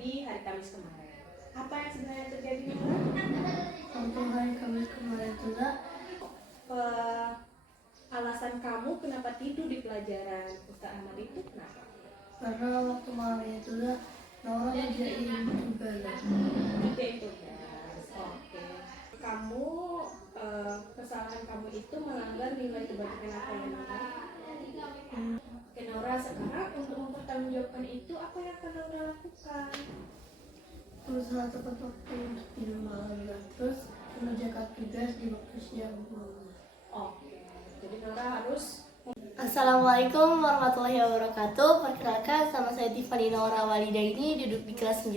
di hari Kamis kemarin. Apa yang sebenarnya terjadi, Nora? Untuk hari Kamis kemarin juga alasan kamu kenapa tidur di pelajaran Ustaz Ahmad itu kenapa? karena waktu malam itu Nora ngerjain tugas. Ngerjain tugas. Oke. Kamu kesalahan kamu itu melanggar nilai kebaikan apa ya, Nora? Oke, Nora, sekarang untuk mempertanggungjawabkan itu apa yang akan Nora lakukan? Berusaha tepat waktu untuk tidur malam dan terus mengerjakan tugas di waktu siang. Oke. Jadi Nora harus. Assalamualaikum warahmatullahi wabarakatuh. Perkenalkan, nama saya Tiffany Nora Walida, ini duduk di kelas 9.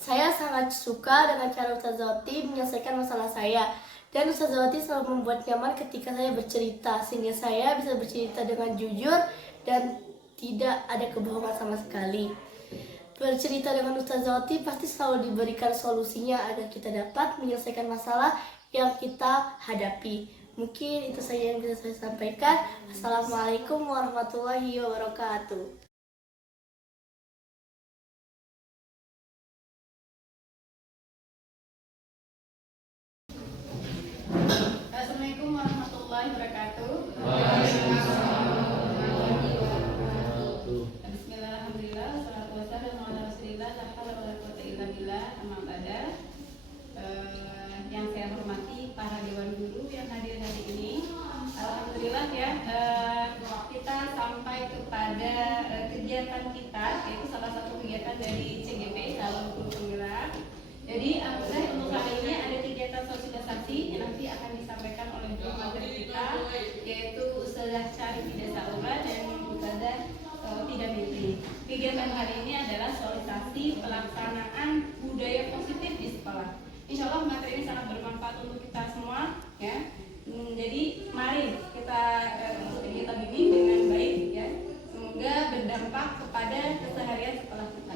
Saya sangat suka dengan cara Ustazawati menyelesaikan masalah saya. Dan Ustazawati selalu membuat nyaman ketika saya bercerita, sehingga saya bisa bercerita dengan jujur dan tidak ada kebohongan sama sekali. Bercerita dengan Ustazawati pasti selalu diberikan solusinya agar kita dapat menyelesaikan masalah yang kita hadapi. Mungkin itu saja yang bisa saya sampaikan. Assalamualaikum warahmatullahi wabarakatuh. Assalamualaikum warahmatullahi wabarakatuh. Bismillah, alhamdulillah, wassalatu wassalamu ala rasulillah, la haula wala quwwata illa billah, amma ba'da. Yang saya hormati para dewan guru yang hadir hari ini, alhamdulillah ya, kita sampai kepada kegiatan kita, yaitu salah satu kegiatan dari CGP, Calon Guru Penggerak. Jadi alhamdulillah untuk hari ini ada kegiatan sosialisasi yang nanti akan disampaikan oleh guru materi kita, yaitu Ustazah Syarif Saura dan Ustazah Fida Mitri. Kegiatan hari ini adalah sosialisasi pelaksanaan budaya positif di sekolah. Insya Allah materi ini sangat bermanfaat untuk kita semua, ya. Jadi mari kita bimbing dengan baik, ya. Semoga berdampak kepada keseharian sekolah kita.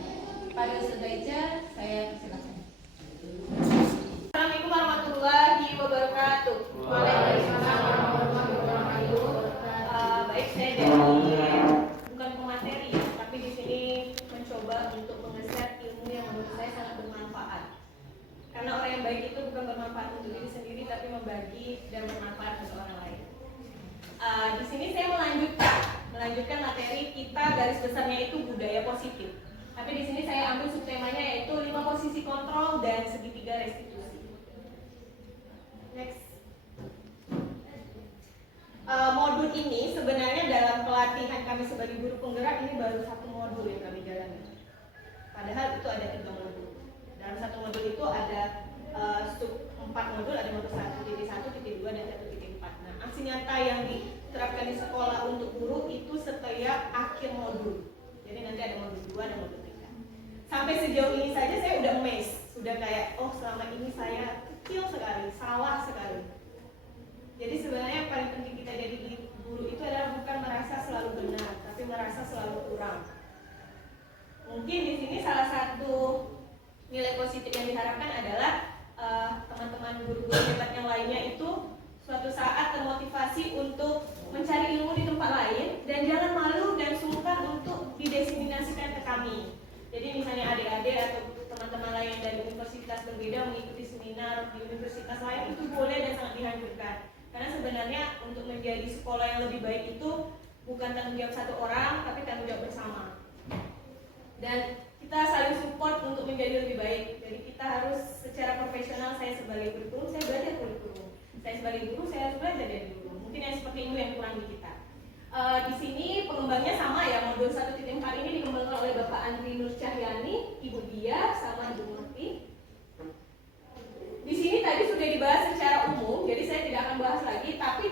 Pada Ustazah, saya persilakan. Assalamualaikum warahmatullahi wabarakatuh. Waalaikumsalam warahmatullahi wabarakatuh. Baik, saya bukan pemateri ya, tapi di sini mencoba untuk mengeset ilmu yang menurut saya sangat bermanfaat. Karena orang yang baik itu bukan bermanfaat untuk diri sendiri, tapi membagi dan bermanfaat untuk orang lain. Di sini saya melanjutkan materi kita, garis besarnya itu budaya positif. Tapi di sini saya ambil subtemanya yaitu 5 posisi kontrol dan segitiga restitusi. Next. Modul ini sebenarnya dalam pelatihan kami sebagai guru penggerak ini baru 1 modul yang kami jalani. Padahal itu ada 3 modul. Dalam 1 modul itu ada 4 modul, ada modul 1.1, titik 2, dan 1.4. Nah, aksi nyata yang diterapkan di sekolah untuk guru itu setiap akhir modul. Jadi nanti ada modul 2 dan modul 3. Sampai sejauh ini saja saya udah amazed, sudah kayak, oh selama ini saya kecil sekali, salah sekali. Jadi sebenarnya yang paling penting kita jadi guru itu adalah bukan merasa selalu benar, tapi merasa selalu kurang. Mungkin di sini salah satu nilai positif yang diharapkan adalah teman-teman guru-guru hebat yang lainnya itu suatu saat termotivasi untuk mencari ilmu di tempat lain dan jangan malu dan sungkan untuk didiseminasikan ke kami. Jadi misalnya adik-adik atau teman-teman lain dari universitas berbeda mengikuti seminar di universitas lain itu boleh dan sangat dianjurkan. Karena sebenarnya untuk menjadi sekolah yang lebih baik itu bukan tanggung jawab satu orang, tapi tanggung jawab bersama. Dan kita saling support untuk menjadi lebih baik. Jadi kita harus secara profesional, saya sebagai kurikulum, saya belajar kurikulum. Saya sebagai guru, saya harus belajar dari guru. Mungkin yang seperti itu yang kurang di kita. Di sini pengembangnya sama ya, modul 1.4 ini dikembangkan oleh Bapak Andri Nur Cahyani, Ibu Dia, sama Ibu Murti. Di sini tadi sudah dibahas secara umum, jadi saya tidak akan bahas lagi. Tapi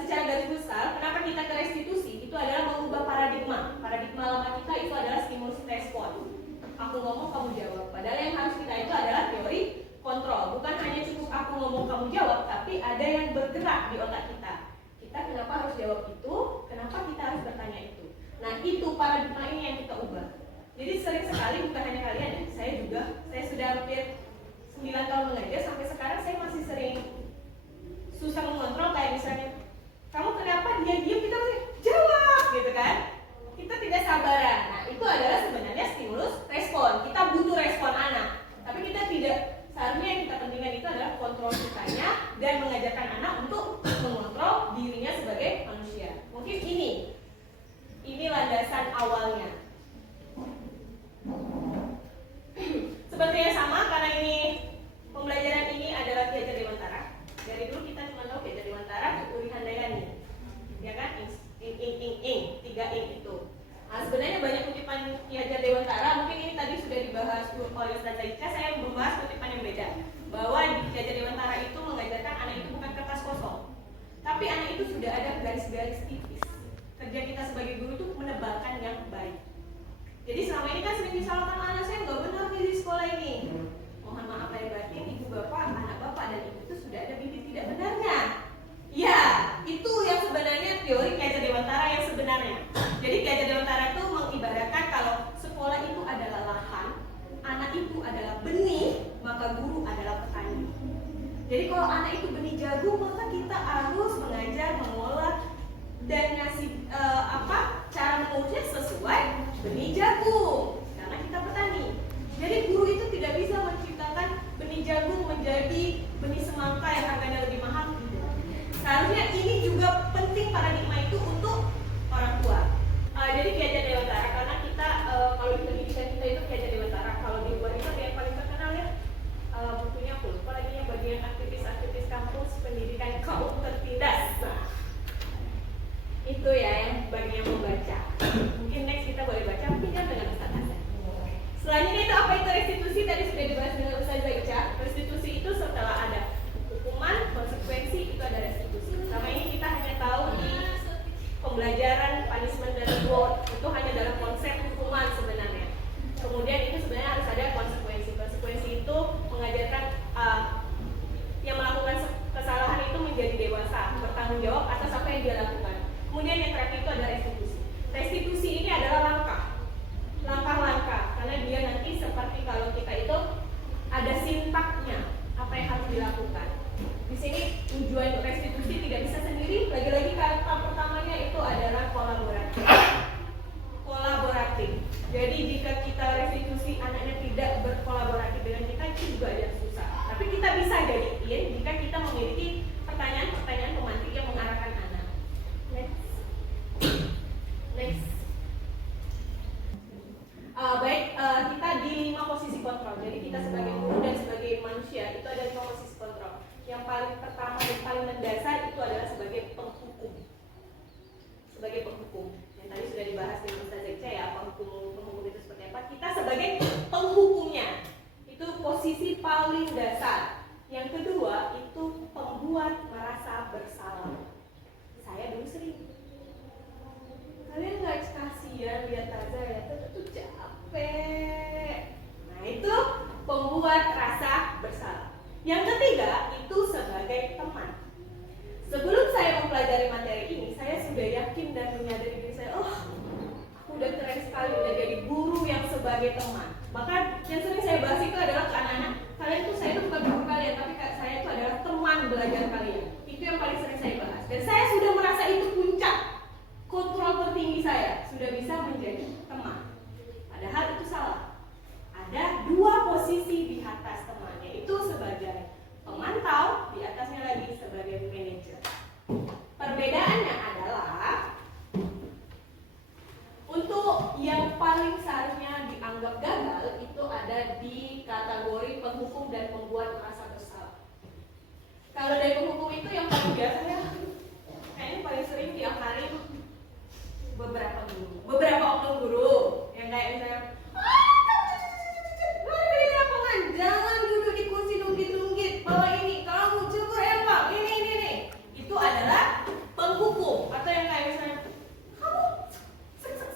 secara garis besar, kenapa kita ke restitusi? Itu adalah mengubah paradigma. Paradigma lama kita itu adalah stimulus respon. Aku ngomong, kamu jawab. Padahal yang harus kita itu adalah teori kontrol. Bukan hanya cukup aku ngomong, kamu jawab, tapi ada yang bergerak di otak kita. Kita kenapa harus jawab itu? Kenapa kita harus bertanya itu? Nah, itu paradigma ini yang kita ubah. Jadi sering sekali, bukan hanya kalian ya, saya juga. Saya sudah hampir 9 tahun mengajar, sampai sekarang saya masih sering susah mengontrol. Kayak misalnya, kamu kenapa diam-diam, kita mesti jawab gitu kan. Kita tidak sabaran. Nah, itu adalah sebenarnya stimulus respon. Kita butuh Sepertinya sama karena ini pembelajaran ini adalah Ki Hajar Dewantara. Dari dulu kita cuma tahu Ki Hajar Dewantara, Uri Handayani, ya kan? Tiga itu. Nah, sebenarnya banyak kutipan Ki Hajar Dewantara. Mungkin ini tadi sudah dibahas oleh Ustaz Zaica. Saya membahas kutipan yang beda. Bahwa di Ki Hajar Dewantara itu mengajarkan anak itu bukan kertas kosong, tapi anak itu sudah ada garis-garis tipis. Kerja kita sebagai guru itu menebalkan yang baik. Jadi selama ini kan sering disalahkan anak saya nggak benar nih di sekolah ini. Mohon maaf lahir batin, ibu bapak, anak bapak dan ibu itu sudah ada bibit tidak benarnya. Ya, itu yang sebenarnya teori Ki Hajar Dewantara yang sebenarnya. Jadi Ki Hajar Dewantara itu mengibaratkan kalau sekolah itu adalah lahan, anak itu adalah benih, maka guru adalah petani. Jadi kalau anak itu benih jagung, maka kita harus mengajar, mengolah dan ngasih cara mengurusnya sesuai benih jagung karena kita petani. Jadi guru itu tidak bisa menciptakan benih jagung menjadi benih semangka yang harganya lebih mahal. Seharusnya ini juga penting paradigma itu untuk orang tua. Jadi Ki Hajar Dewantara karena kita kalau di pendidikan kita itu Ki Hajar Dewantara, kalau di luar itu yang paling terkenal ya bukunya aku lupa lagi yang bagian aktivis-aktivis kampus pendidikan kaum tertindas. Nah, itu ya yang bagian membaca. Mungkin next kita boleh baca, mungkin kan dengan Ustaz Hasan. Selanjutnya itu apa itu restitusi? Tadi sudah dibahas dengan Ustaz Zaica. Restitusi itu setelah ada hukuman, konsekuensi, itu ada restitusi. Selama ini kita hanya tahu di pembelajaran punishment dan reward, itu hanya dalam konsep hukuman sebenarnya. Kemudian itu sebenarnya harus ada konsekuensi. Konsekuensi itu mengajarkan yang melakukan kesalahan itu menjadi dewasa, bertanggung jawab atas apa yang dia lakukan. Kemudian yang terakhir itu ada restitusi. Restitusi ini adalah langkah-langkah, karena dia nanti seperti kalau kita itu ada sintaknya apa yang harus dilakukan. Di sini tujuan restitusi tidak bisa sendiri. Lagi-lagi kata pertamanya itu adalah kolaboratif. Kolaboratif. Jadi jika kita restitusi anaknya tidak berkolaboratif dengan kita, itu juga ada susah. Tapi kita bisa jadiin jika kita memiliki pertanyaan-pertanyaan pemantik yang mengarahkan anak. Next. Kita di 5 posisi kontrol. Jadi kita sebagai guru dan sebagai manusia itu ada 5 posisi kontrol. Yang paling pertama dan paling mendasar itu adalah sebagai penghukum. Sebagai penghukum. Yang tadi sudah dibahas dengan Ustaz Zaica ya, penghukum itu seperti apa. Kita sebagai penghukumnya. Itu posisi paling dasar. Yang kedua itu pembuat merasa bersalah. Saya dulu sering. Kalian nggak kasihan lihat Taza ya, itu capek. Nah itu pembuat rasa bersalah. Yang ketiga itu sebagai teman. Sebelum saya mempelajari materi ini, saya sudah yakin dan menyadari diri saya, oh, aku udah keren sekali udah jadi guru yang sebagai teman. Maka yang sering saya bahas itu adalah ke anak-anak, kalian tuh saya tuh bukan guru kalian, tapi saya itu adalah teman belajar kalian. Itu yang paling sering saya bahas. Dan saya sudah merasa itu puncak kontrol tertinggi saya, sudah bisa menjadi teman. Padahal itu salah. Ada 2 posisi di atas teman, yaitu sebagai pemantau, di atasnya lagi sebagai manajer. Perbedaannya adalah untuk yang paling seharusnya dianggap gagal itu ada di kategori penghukum dan pembuat merasa bersalah. Kalau dari penghukum itu yang paling biasa ya, kayaknya paling sering tiap hari beberapa oknum guru yang kayak misalnya dari lapangan jangan duduk di kursi nunggit-nunggit bawa ini kamu cukur empang ini itu adalah penghukum. Atau yang kayak misalnya kamu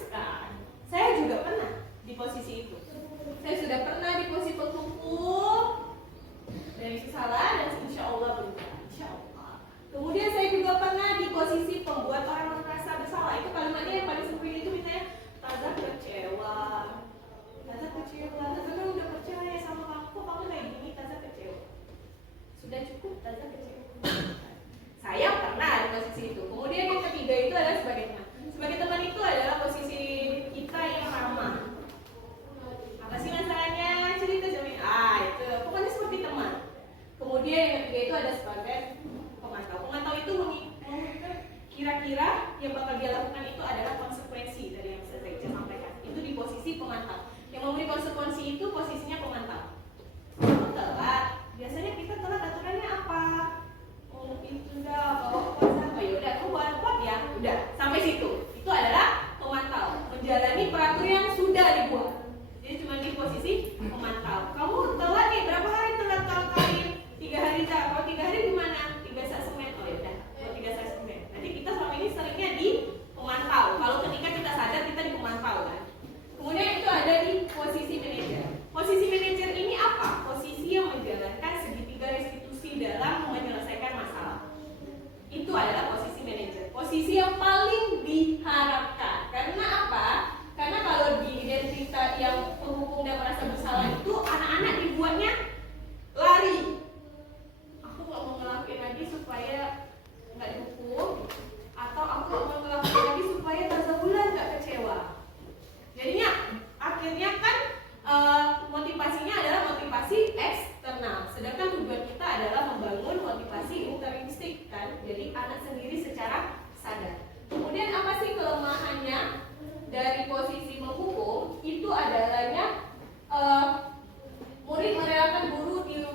sekan. Saya juga pernah di posisi itu. Saya sudah pernah di posisi penghukum dan itu salah dan insya Allah berubah, insya Allah. Kemudian saya juga pernah di posisi pembuat orang merasa bersalah. Itu kalimatnya yang paling sempurna itu misalnya Taza kecewa,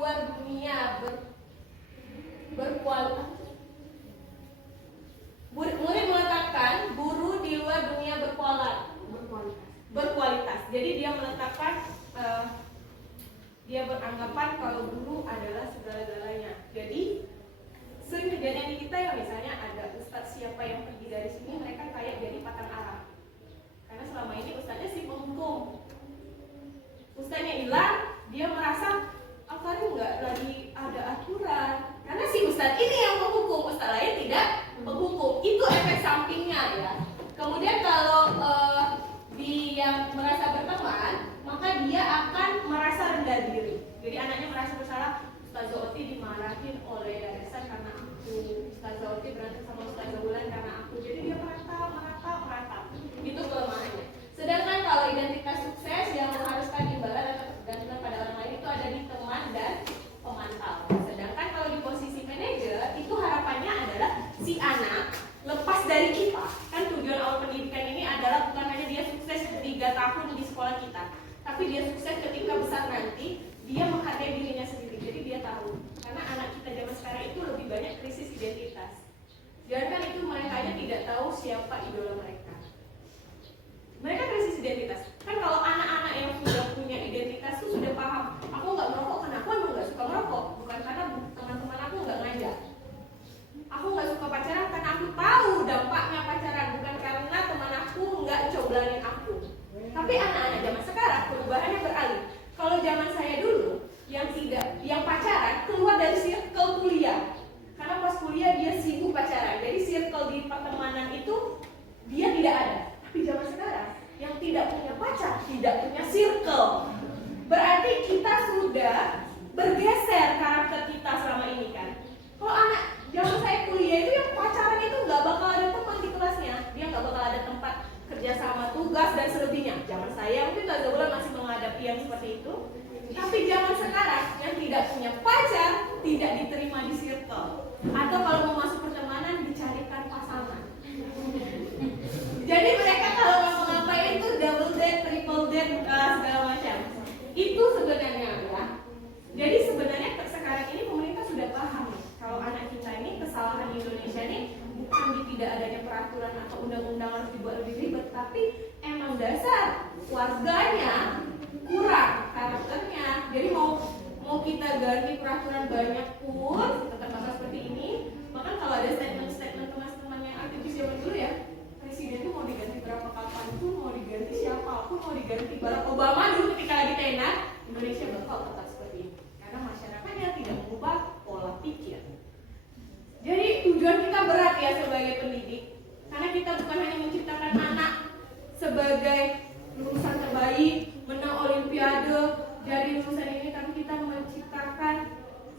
luar dunia berkualitas. Murid meletakkan guru di luar dunia berkualitas. Jadi dia meletakkan dia beranggapan kalau guru adalah segala-galanya. Jadi sering kejadian di kita ya, misalnya ada ustadz siapa yang pergi dari sini, mereka kayak jadi patang arang. Karena selama ini ustadznya si penghukum. Ustadznya hilang, dia merasa Alkarim nggak lagi ada aturan. Karena si ustadz ini yang menghukum, ustadz lain tidak menghukum. Itu efek sampingnya ya. Kemudian kalau dia merasa berteman, maka dia akan merasa rendah diri. Jadi anaknya merasa bersalah. Ustazah Oti dimarahin oleh yayasan karena aku. Ustazah Oti berantem sama Ustazah Bulan karena aku. Jadi dia merantau. Itu kelemahannya. Sedangkan kalau identitas sukses yang mengharuskan imbalan atau ketergantungan pada orang lain itu ada di teman dan pemantau. Sedangkan kalau di posisi manajer itu harapannya adalah si anak lepas dari kita. Kan tujuan awal pendidikan ini adalah bukan hanya dia sukses 3 tahun di sekolah kita, tapi dia sukses ketika besar nanti dia menghargai dirinya sendiri. Jadi dia tahu, karena anak kita zaman sekarang itu lebih banyak krisis identitas. Jangan itu mereka aja tidak tahu siapa idola mereka. Mereka krisis identitas. Kan kalau anak-anak yang sudah punya identitas itu sudah paham. Aku nggak merokok karena aku emang nggak suka merokok, bukan karena teman-teman aku nggak ngajak. Aku nggak suka pacaran karena aku tahu dampaknya pacaran, bukan karena teman aku nggak coblanin aku. Tapi anak-anak zaman sekarang perubahannya beralih. Kalau zaman saya dulu, yang pacaran keluar dari circle kuliah. Karena pas kuliah dia sibuk pacaran. Jadi circle di pertemanan itu dia tidak ada. Tapi zaman sekarang yang tidak punya pacar, tidak punya circle. Berarti kita sudah bergeser karakter kita selama ini kan. Kalau anak zaman saya kuliah itu yang pacaran itu nggak bakal ada teman di kelasnya. Dia nggak bakal ada tempat kerjasama, tugas dan selebihnya. Zaman saya mungkin Ustazah Bulan masih menghadapi yang seperti itu. Tapi zaman sekarang yang tidak punya pacar tidak diterima di circle. Atau kalau mau masuk pertemanan dicarikan pasangan. Jadi mereka kalau ngapa-ngapain itu double date, triple date, segala macam. Itu sebenarnya ya. Jadi sebenarnya sekarang ini pemerintah sudah paham nih, kalau anak kita ini kesalahan di Indonesia ini bukan di tidak adanya peraturan atau undang-undang harus dibuat lebih ribet, tapi emang dasar warganya kurang karakternya. Jadi mau kita ganti peraturan banyak pun tetap bakal seperti ini. Bahkan kalau ada statement-statement teman-teman yang aktivis zaman dulu ya, presiden itu mau diganti berapa kapanpun, mau diganti siapapun, mau diganti Barack Obama dulu ketika lagi tenar, Indonesia bakal tetap seperti ini karena masyarakatnya tidak mengubah pola pikir. Jadi tujuan kita berat ya sebagai pendidik, karena kita bukan hanya menciptakan anak sebagai lulusan terbaik, menang olimpiade dari lulusan ini, tapi kita menciptakan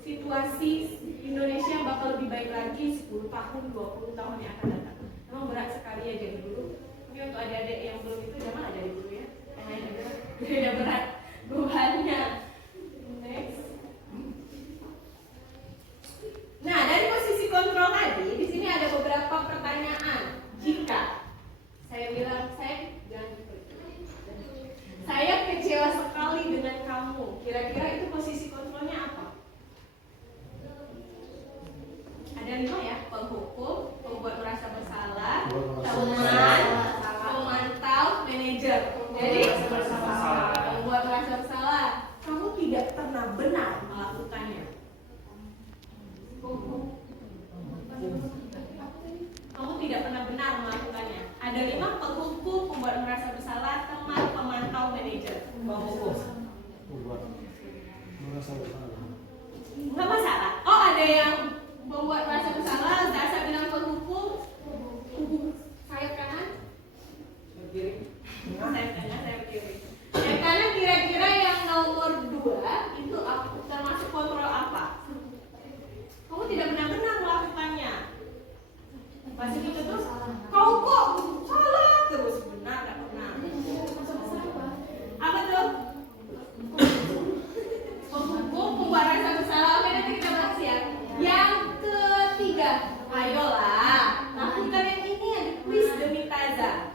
situasi Indonesia yang bakal lebih baik lagi 10 tahun, 20 tahun yang akan datang. Memang berat sekali ya jadi guru. Mungkin untuk adik-adik yang belum itu jangan ada jadi guru ya. Yang lain juga beda berat bebannya. Next. Nah, dari posisi kontrol tadi, di sini ada beberapa pertanyaan. Jika saya bilang saya kecewa sekali dengan kamu, kira-kira itu posisi kontrolnya apa? Ada 5 ya, penghukum, pembuat merasa bersalah, teman, pemantau, manajer. Jadi pembuat merasa bersalah, kamu tidak pernah benar melakukannya. Kamu tidak pernah benar melakukannya. Ada 5, penghukum, pembuat merasa bersalah, teman, pemantau, manajer. Penghukum. Enggak masalah. Oh, ada yang membuat merasa bersalah, saya bilang penghukum, sayap kanan, sayap kanan, sayap kiri. Sayap kanan kira-kira yang nomor 2 itu termasuk kontrol apa? Kamu tidak benar-benar melakukannya. Masih gitu terus, kau kok salah terus, benar nggak pernah. Apa tuh? Penghukum, pembuat rasa bersalah. Oke, nanti kita bahas ya. Yang ketiga, ayolah lakukan yang ini, please demi Taza.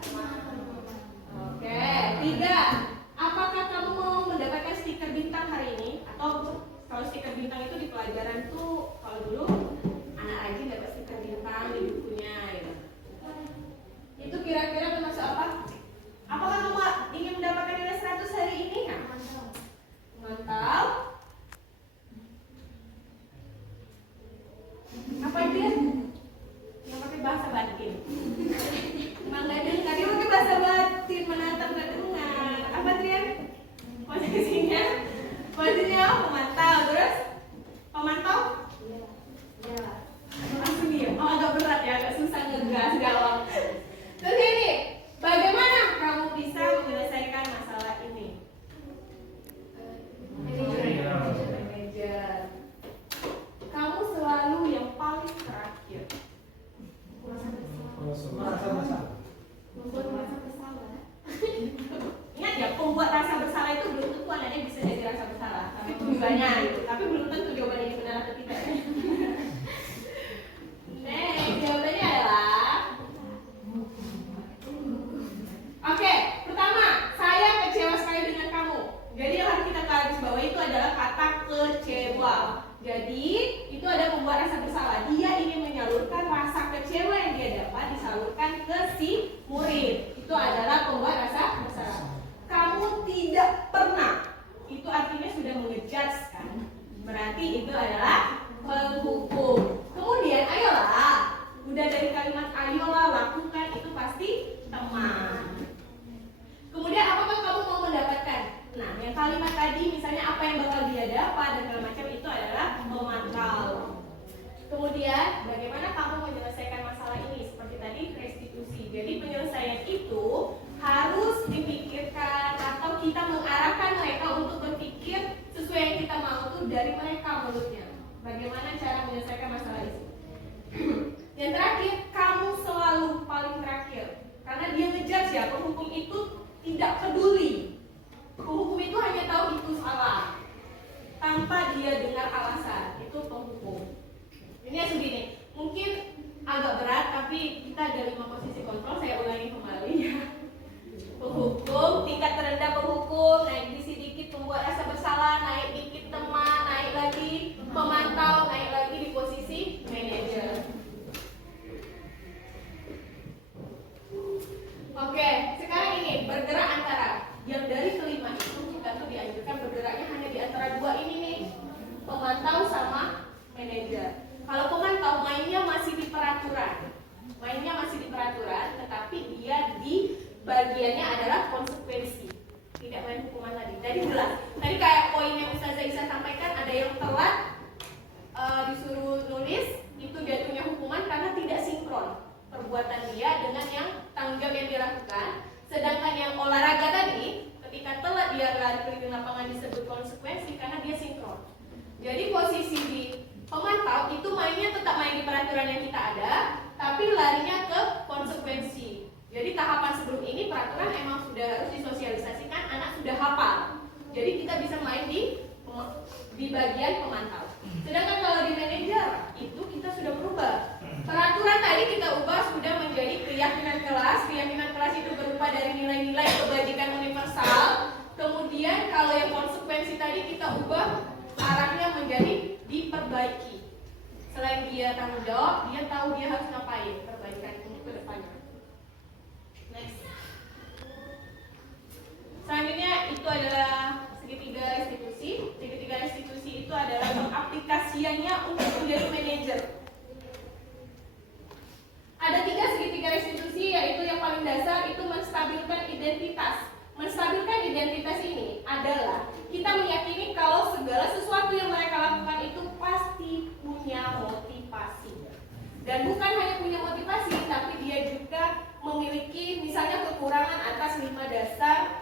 Oke, 3. Apakah kamu mau mendapatkan stiker bintang hari ini? Atau kalau stiker bintang bintang itu di pelajaran tuh kalau dulu anak rajin dapat stiker bintang di bukunya gitu. Itu kira-kira termasuk apa? Apakah kamu ingin mendapatkan nilai 100 hari ini? Nah, mantap. Apa dia? Yang pakai bahasa batin. Emang gak dengar, dia pakai bahasa batin, menatap gak dengar. Apa dia? Posisinya pemantau, terus pemantau? Ya. Langsung diam. Oh, agak berat ya, agak susah ngegas gawang. Terus ini, bagaimana kamu bisa menyelesaikan masalah ini? Manajer. Kamu selalu yang paling terakhir. Membuat rasa bersalah. Ingat ya, pembuat rasa bersalah itu belum tentu anaknya bisa jadi rasa bersalah, tapi tujuannya itu. Tapi belum tentu jawabannya ini benar atau tidak. Jawabannya adalah oke, pertama, saya kecewa sekali dengan kamu. Jadi yang harus kita garis bawah itu adalah kata kecewa. Jadi itu ada pembuat rasa bersalah. Dia ingin menyalurkan rasa kecewa yang dia dapat disalurkan ke si murid. Itu adalah pembuat rasa bersalah. Kamu tidak pernah. Itu artinya sudah mengejudge kan. Berarti itu adalah penghukum. Kemudian ayolah. Udah dari kalimat ayolah lakukan itu pasti teman. Kemudian apakah kamu mau mendapatkan? Nah, yang kalimat tadi misalnya apa yang bakal dia dapat dan segala macam itu adalah memantau. Kemudian bagaimana kamu menyelesaikan masalah ini? Seperti tadi restitusi. Jadi penyelesaian itu harus dipikirkan atau kita mengarahkan mereka untuk berpikir sesuai yang kita mau tuh dari mereka mulutnya. Bagaimana cara menyelesaikan masalah itu? Yang terakhir, kamu selalu paling terakhir. Karena dia ngejudge ya, penghukum itu tidak peduli. Penghukum itu hanya tahu itu salah tanpa dia dengar alasan. Itu penghukum. Ini ya segini. Mungkin agak berat, tapi kita ada 5 posisi kontrol. Saya ulangi kembali ya. Penghukum, tingkat terendah penghukum, naik sedikit pembuat rasa bersalah, naik dikit teman, naik lagi pemantau, naik lagi di posisi manajer. Oke, sekarang ini bergerak antara yang dari kelima itu kita tuh dianjurkan bergeraknya hanya di antara dua ini nih, pemantau sama manajer. Kalau pemantau mainnya masih di peraturan, tetapi dia di bagiannya adalah konsekuensi, tidak main hukuman tadi. Tadi jelas. Tadi kayak poin yang Ustazah Isa sampaikan, ada yang telat disuruh nulis, itu jatuhnya hukuman karena tidak sinkron perbuatan dia dengan yang tanggung jawab yang dilakukan. Sedangkan yang olahraga tadi, ketika telat dia lari keliling lapangan disebut konsekuensi karena dia sinkron. Jadi posisi di pemantau itu mainnya tetap main di peraturan yang kita ada, tapi larinya ke konsekuensi. Jadi tahapan sebelum ini peraturan emang sudah harus disosialisasikan, anak sudah hafal. Jadi kita bisa main di bagian pemantau. Sedangkan kalau di manajer itu kita sudah berubah. Peraturan tadi kita ubah sudah menjadi keyakinan kelas. Keyakinan kelas itu berupa dari nilai-nilai kebajikan universal. Kemudian kalau yang konsekuensi tadi kita ubah arahnya menjadi diperbaiki. Selain dia tanggung jawab, dia tahu dia harus ngapain perbaikan untuk ke depannya. Next. Selanjutnya itu adalah segitiga restitusi. Segitiga restitusi itu adalah pengaplikasiannya untuk menjadi manajer. Ada 3 segitiga restitusi, yaitu yang paling dasar itu menstabilkan identitas. Menstabilkan identitas ini adalah kita meyakini kalau segala sesuatu yang mereka lakukan itu pasti punya motivasi. Dan bukan hanya punya motivasi, tapi dia juga memiliki misalnya kekurangan atas 5 dasar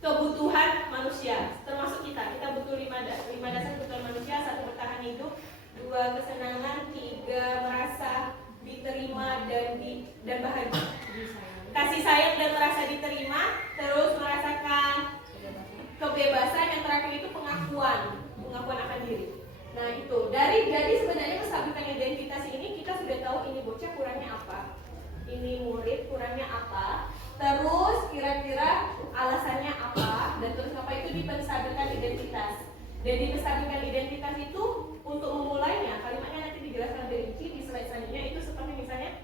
kebutuhan manusia. Termasuk kita butuh 5 dasar kebutuhan manusia: 1 bertahan hidup, 2 kesenangan, 3 merasa diterima dan bahagia, kasih sayang dan merasa diterima, terus merasakan kebebasan. Yang terakhir itu pengakuan akan diri. Nah itu jadi sebenarnya menstabilkan identitas ini kita sudah tahu ini bocah kurangnya apa, ini murid kurangnya apa, terus kira-kira alasannya apa, dan terus apa itu studi penstabilan identitas. Dan di penstabilan identitas itu untuk memulainya, kalimatnya nanti dijelaskan lebih rinci di slide selanjutnya. Itu seperti misalnya,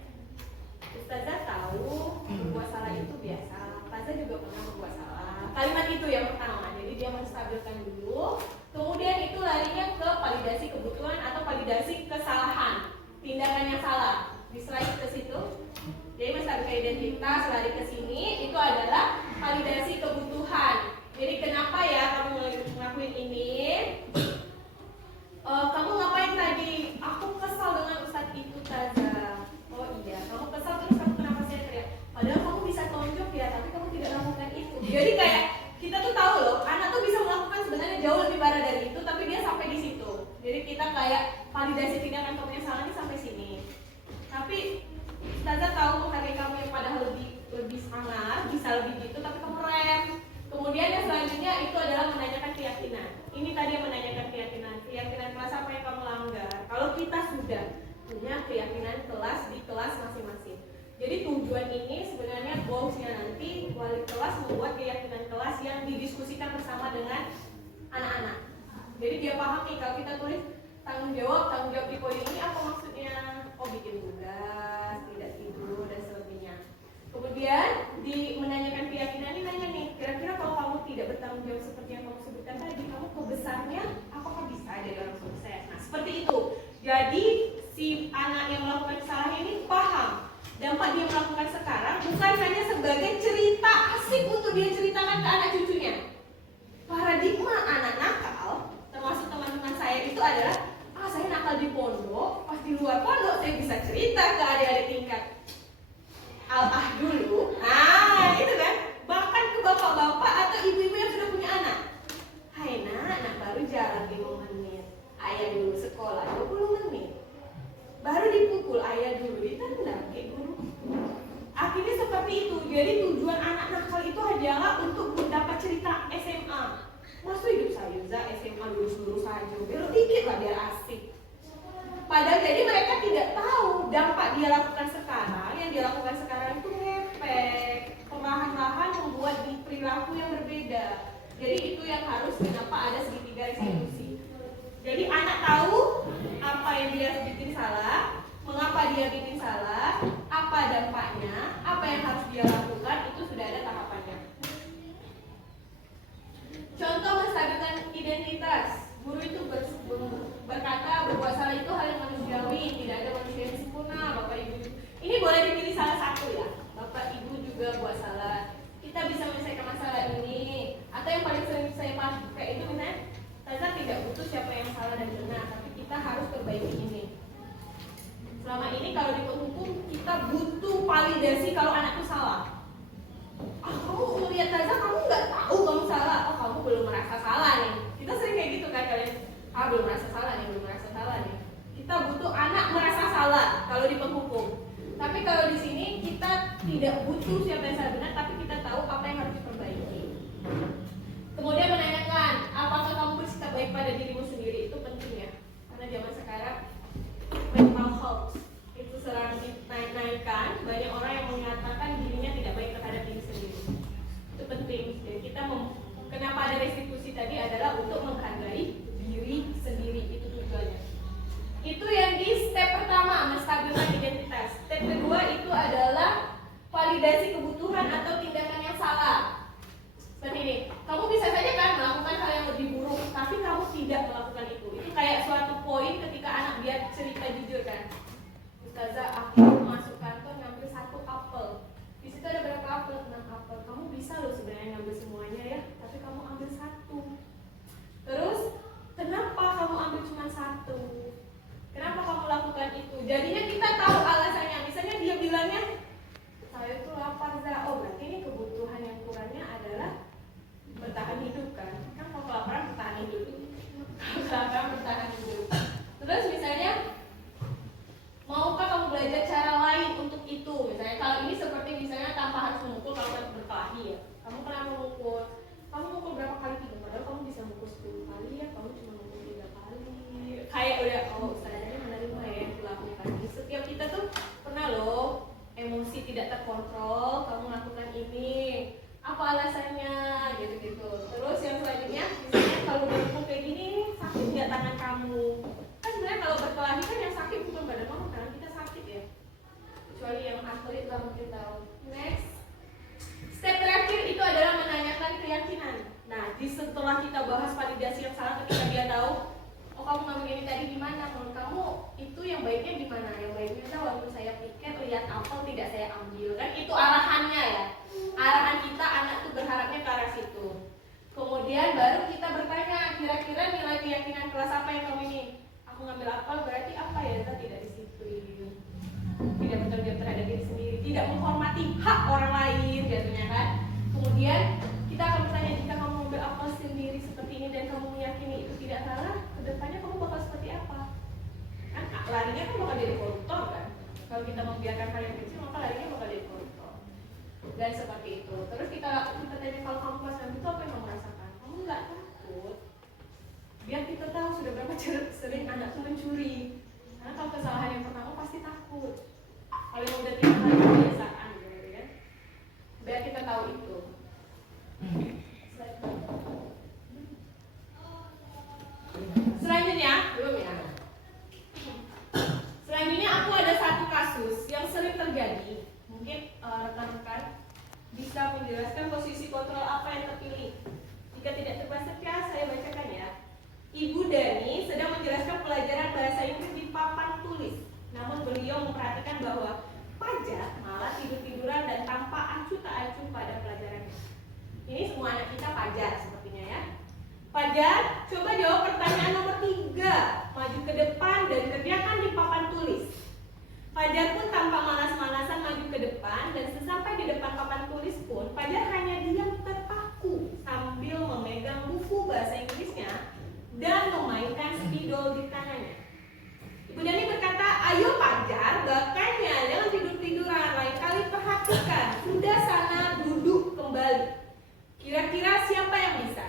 Ustazah tahu berbuat salah itu biasa, Ustazah juga pernah berbuat salah. Kalimat itu yang pertama, jadi dia menstabilkan dulu. Kemudian itu larinya ke validasi kebutuhan atau validasi kesalahan, tindakan yang salah. Di slide ke situ. Jadi menstabilkan identitas, lari ke sini, itu adalah validasi kebutuhan. Jadi kenapa ya kamu ngelakuin ini? Kamu ngapain tadi? Aku kesal dengan Ustadz itu, Taza. Oh iya, kamu kesal terus kamu kenapa sih teriak? Padahal kamu bisa tonjok ya, tapi kamu tidak melakukan itu. Jadi kayak kita tuh tahu loh, anak tuh bisa melakukan sebenarnya jauh lebih parah dari itu, tapi dia sampai di situ. Jadi kita kayak validasi tindakan kamu yang salah ini sampai sini. Tapi Taza tahu menghargai kamu yang padahal lebih semangat, bisa lebih gitu, tapi kamu rem. Kemudian yang selanjutnya itu adalah menanyakan keyakinan. Ini tadi yang menanyakan keyakinan. Keyakinan kelas apa yang kamu langgar? Kalau kita sudah punya keyakinan kelas di kelas masing-masing. Jadi tujuan ini sebenarnya goalsnya nanti wali kelas membuat keyakinan kelas yang didiskusikan bersama dengan anak-anak. Jadi dia paham nih kalau kita tulis tanggung jawab di poin ini apa maksudnya? Oh bikin tugas, tidak tidur dan selebihnya. Kemudian di menanyakan keyakinan ini nanya nih, kira-kira kalau kamu tidak bertanggung jawab seperti yang kamu sebutkan tadi, kamu kebesarnya apakah bisa jadi orang sukses? Nah seperti itu. Jadi si anak yang melakukan kesalahan ini paham dampak dia melakukan sekarang bukan hanya sebagai cerita asik untuk dia ceritakan ke anak cucunya. Paradigma anak nakal, termasuk teman-teman saya itu adalah saya nakal di pondok, pas di luar pondok saya bisa cerita ke adik-adik tingkat dulu. Nah, itu kan. Bahkan ke bapak-bapak atau ibu-ibu yang sudah punya anak. Hai nak, anak baru jalan 5 menit. Ayah dulu sekolah 20 menit. Baru dipukul, ayah dulu ditendang kayak guru. Akhirnya seperti itu. Jadi tujuan anak nakal itu adalah untuk mendapat cerita SMA. Masa hidup saya SMA lurus-lurus saja, belok dikit lah biar asik. Padahal jadi mereka tidak tahu dampak dia lakukan sekarang. Yang dia lakukan sekarang itu ngepek, perlahan-lahan membuat di perilaku yang berbeda. Jadi itu yang harus kenapa ada segitiga restitusi. Jadi anak tahu apa yang dia bikin salah, mengapa dia bikin salah, apa dampaknya, apa yang harus dia lakukan, itu sudah ada tahapannya. Contoh menstabilkan identitas. Guru itu berkata berbuat salah itu hal yang manusiawi, tidak ada manusia yang sempurna. Bapak ibu, ini boleh dipilih salah satu ya. Bapak ibu juga buat salah. Kita bisa menyelesaikan masalah ini. Atau yang paling sering saya pakai itu misalnya, Taza tidak butuh siapa yang salah dan benar, tapi kita harus perbaiki ini. Selama ini kalau di hukum kita butuh validasi kalau anak itu salah. Kamu melihat Taza, kamu nggak tahu kamu salah. Oh kamu belum merasa salah nih. Kita sering kayak gitu kan kalian. Belum merasa salah nih, belum merasa salah nih. Kita butuh anak merasa salah kalau di penghukum. Tapi kalau di sini kita tidak butuh siapa yang salah benar, tapi kita tahu apa yang harus diperbaiki. Kemudian menanyakan, apakah kamu bersikap baik pada dirimu sendiri? Itu penting ya. Karena zaman sekarang mental health itu sering dinaik-naikkan. Banyak orang yang mengatakan dirinya tidak baik terhadap diri sendiri. Itu penting. Dan kita kenapa ada restitusi tadi adalah untuk menghargai diri sendiri, itu tujuannya. Itu yang di step pertama, menstabilkan identitas. Step kedua itu adalah validasi kebutuhan atau tindakan yang salah. Seperti ini, kamu bisa saja kan melakukan hal yang lebih buruk, tapi kamu tidak melakukan itu. Itu kayak suatu poin ketika anak dia cerita jujur kan. Ustazah, aku masuk kantor ngambil 1 apel. Di situ ada berapa apel? 6 apel. Kamu bisa loh sebenarnya ngambil semuanya ya, tapi kamu ambil 1. Terus, kenapa kamu ambil cuma 1? Kenapa kamu lakukan itu? Jadinya kita tahu alasannya. Misalnya dia bilangnya, saya itu lapar, Zah. Oh berarti ini kebutuhan yang kurangnya adalah bertahan hidup kan? Kan kalau kelaparan bertahan hidup. Kalau kelaparan bertahan hidup. Terus misalnya, maukah kamu belajar cara lain untuk itu? Misalnya kalau ini seperti misalnya tanpa harus memukul, kalau kita berkelahi ya. Kamu kenapa memukul? Kamu mukul berapa kali tidur? Padahal kamu bisa mukul 10 kali ya, kamu cuma mukul 3 kali. Kayak udah, oh ustazahnya menerima ya yang dilakukan. Setiap kita tuh pernah loh emosi tidak terkontrol, kamu lakukan ini. Apa alasannya? Gitu-gitu. Terus yang selanjutnya setelah kita bahas validasi yang salah, ketika dia tahu, oh kamu ngambil ini tadi di mana, menurut kamu itu yang baiknya di mana? Yang baiknya waktu saya pikir lihat apel tidak saya ambil, kan itu arahannya ya. Arahan kita anak tuh berharapnya ke arah situ. Kemudian baru kita bertanya, kira-kira nilai keyakinan kelas apa yang kamu ini? Aku ngambil apel berarti apa ya? Kita tidak di situ ini. Tidak bertanggung jawab terhadap diri sendiri, tidak menghormati hak orang lain, jatuhnya kan. Kemudian kita akan bertanya, jika kamu mengambil apel sendiri seperti ini dan kamu meyakini itu tidak salah, kedepannya kamu bakal seperti apa? Kan larinya kan bakal jadi koruptor kan. Kalau kita membiarkan hal yang kecil, maka larinya bakal jadi koruptor. Dan seperti itu. Terus kita tanya, kalau kamu pas ngambil itu apa yang kamu rasakan? Kamu nggak takut? Biar kita tahu sudah berapa sering anak tuh mencuri. Karena kalau kesalahan yang pertama pasti takut. Kalau yang udah tiap kali kebiasaan gitu kan. Biar kita tahu itu. Selanjutnya, belum ya. Selanjutnya aku ada satu kasus yang sering terjadi. Mungkin rekan-rekan bisa menjelaskan posisi kontrol apa yang terpilih. Jika tidak terbaca, saya bacakan ya. Ibu Dani sedang menjelaskan pelajaran bahasa Inggris di papan tulis. Namun beliau memperhatikan bahwa Fajar malah tidur-tiduran dan tanpa acuh tak acuh pada pelajarannya. Ini semua anak kita Fajar sepertinya ya. Fajar, coba jawab pertanyaan nomor 3. Maju ke depan dan kerjakan di papan tulis. Fajar pun tanpa malas-malasan maju ke depan, dan sesampai di depan papan tulis pun Fajar hanya diam terpaku sambil memegang buku bahasa Inggrisnya dan memainkan spidol di tangannya. Ibu Dani berkata, ayo Fajar, bahkannya jangan tidur-tiduran, lain kali perhatikan. Sudah sana duduk kembali. Kira-kira siapa yang bisa?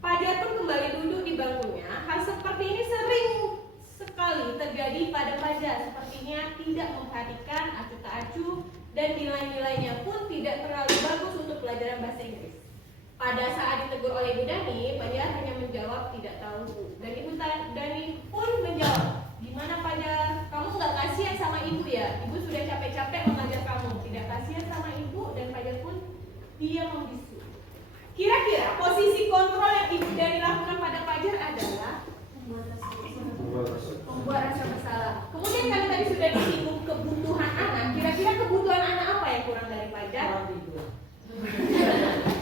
Fajar pun kembali duduk di bangkunya. Hal seperti ini sering sekali terjadi pada Fajar. Sepertinya tidak memperhatikan acuh tak acuh, dan nilai-nilainya pun tidak terlalu bagus untuk pelajaran bahasa Inggris. Pada saat ditegur oleh Ibu Dani, Fajar hanya menjawab tidak tahu. Dan Ibu Dani pun menjawab, gimana Fajar? Kamu nggak kasihan sama ibu ya? Ibu sudah capek-capek mengajar kamu. Tidak kasihan sama ibu, dan Fajar pun dia membisu. Kira-kira posisi kontrol yang Ibu Dani lakukan pada Fajar adalah membuat rasa bersalah. Kemudian kami tadi sudah disinggung kebutuhan anak. Kira-kira kebutuhan anak apa yang kurang dari Fajar?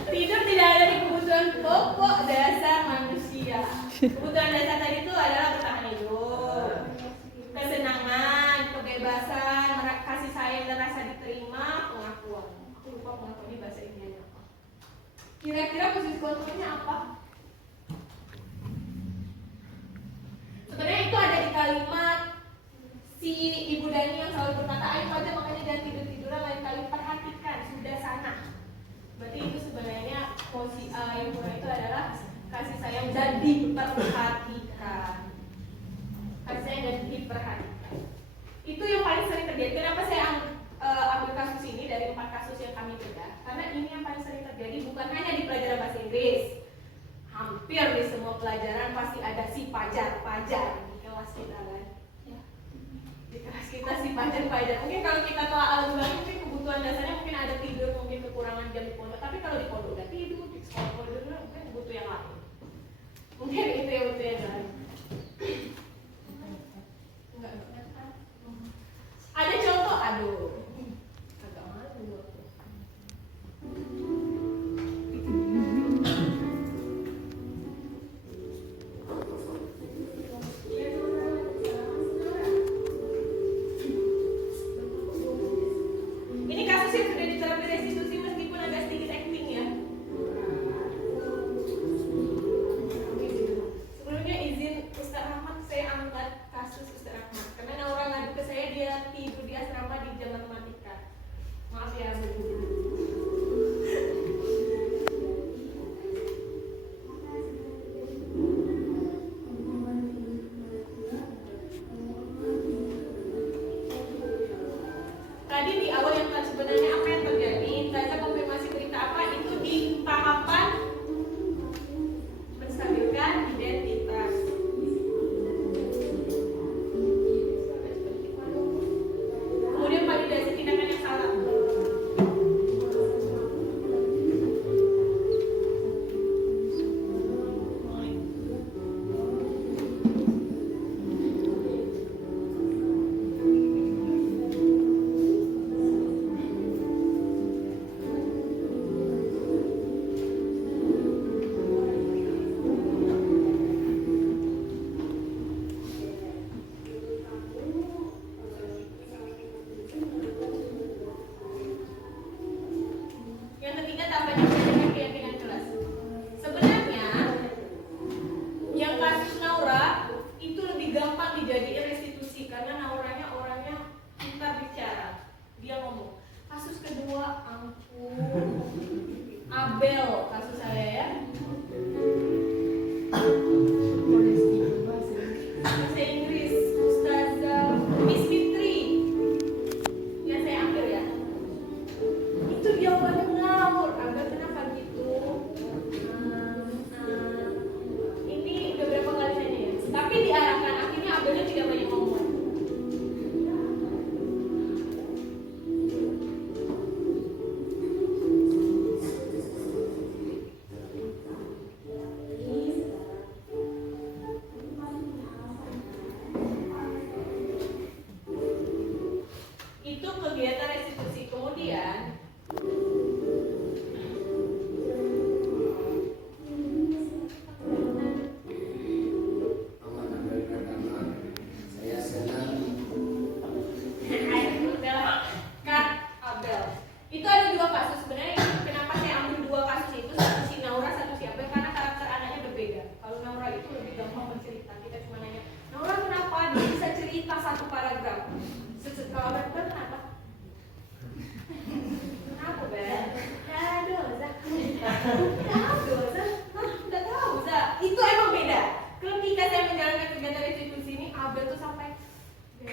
Tidur tidak ada di kebutuhan pokok dasar manusia. Kebutuhan dasar tadi itu adalah bertahan hidup, kesenangan, kebebasan, kasih sayang dan rasa diterima, pengakuan. Aku lupa pengakuan ini bahasa Inggrisnya apa. Kira-kira posisi kontrolnya apa? Sebenarnya itu ada di kalimat si Ibu Dani yang selalu berkata, ayo Fajar, makanya jangan tidur-tiduran, lain kali perhatikan, sudah sana. Berarti itu sebenarnya posisi yang kurang itu adalah kasih sayang dan diperhatikan. Kasih sayang dan diperhatikan. Itu yang paling sering terjadi. Kenapa saya ambil kasus ini dari 4 kasus yang kami bedah? Karena ini yang paling sering terjadi, bukan hanya di pelajaran bahasa Inggris. Hampir di semua pelajaran pasti ada si Fajar di kelas kita kan. Ya. Di kelas kita si Fajar. Mungkin kalau kita telah ulang, mungkin kebutuhan dasarnya mungkin ada tidur, mungkin kekurangan jam di pondok. Tapi kalau di pondok udah tidur, di sekolah pondok mungkin butuh yang lain. Mungkin itu yang butuh yang lain. Enggak. Ada contoh, aduh. Agak malu aku. Ini kasus yang sudah diterapkan restitusi meskipun agak sedikit acting ya.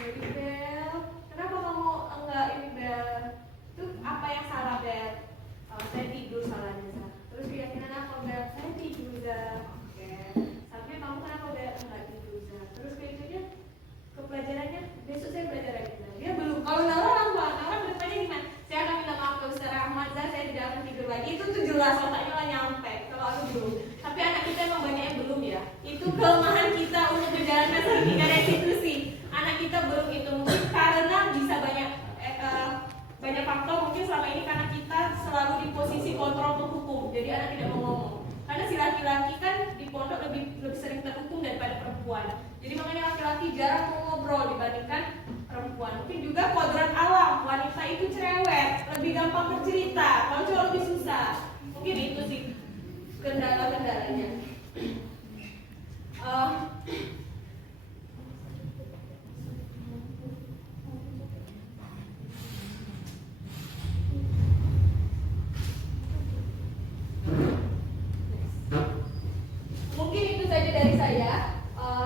Jadi Bel, kenapa kamu enggak ini Bel? Itu apa yang salah Bel? Saya tidur salahnya Zah. Terus keyakinan apa Bel? Saya tidur Zah. Oke. Saatnya kamu kenapa Bel? Enggak tidur Zah. Terus kayaknya ke pelajarannya besok saya belajar lagi Zah. Dia belum. Kalau Nara Nara bertanya gimana? Saya akan minta maaf ke Ustaz Rahmat Zah, saya tidak akan tidur lagi. Itu tuh jelas otaknya lah nyampe. Kalau aku belum. Tapi anak kita emang banyak yang belum ya. Itu kelemahan kita untuk menjalankan sertifikat restitusi. Anak kita belum itu mungkin karena bisa banyak faktor, mungkin selama ini karena kita selalu di posisi kontrol terhukum, jadi anak tidak mau ngomong. Karena si laki-laki kan di pondok lebih sering terhukum daripada perempuan. Jadi makanya laki-laki jarang mau ngobrol dibandingkan perempuan. Mungkin juga kodrat alam, wanita itu cerewet, lebih gampang bercerita, kalau cowok lebih susah. Mungkin itu sih kendala-kendalanya. Mungkin itu saja dari saya.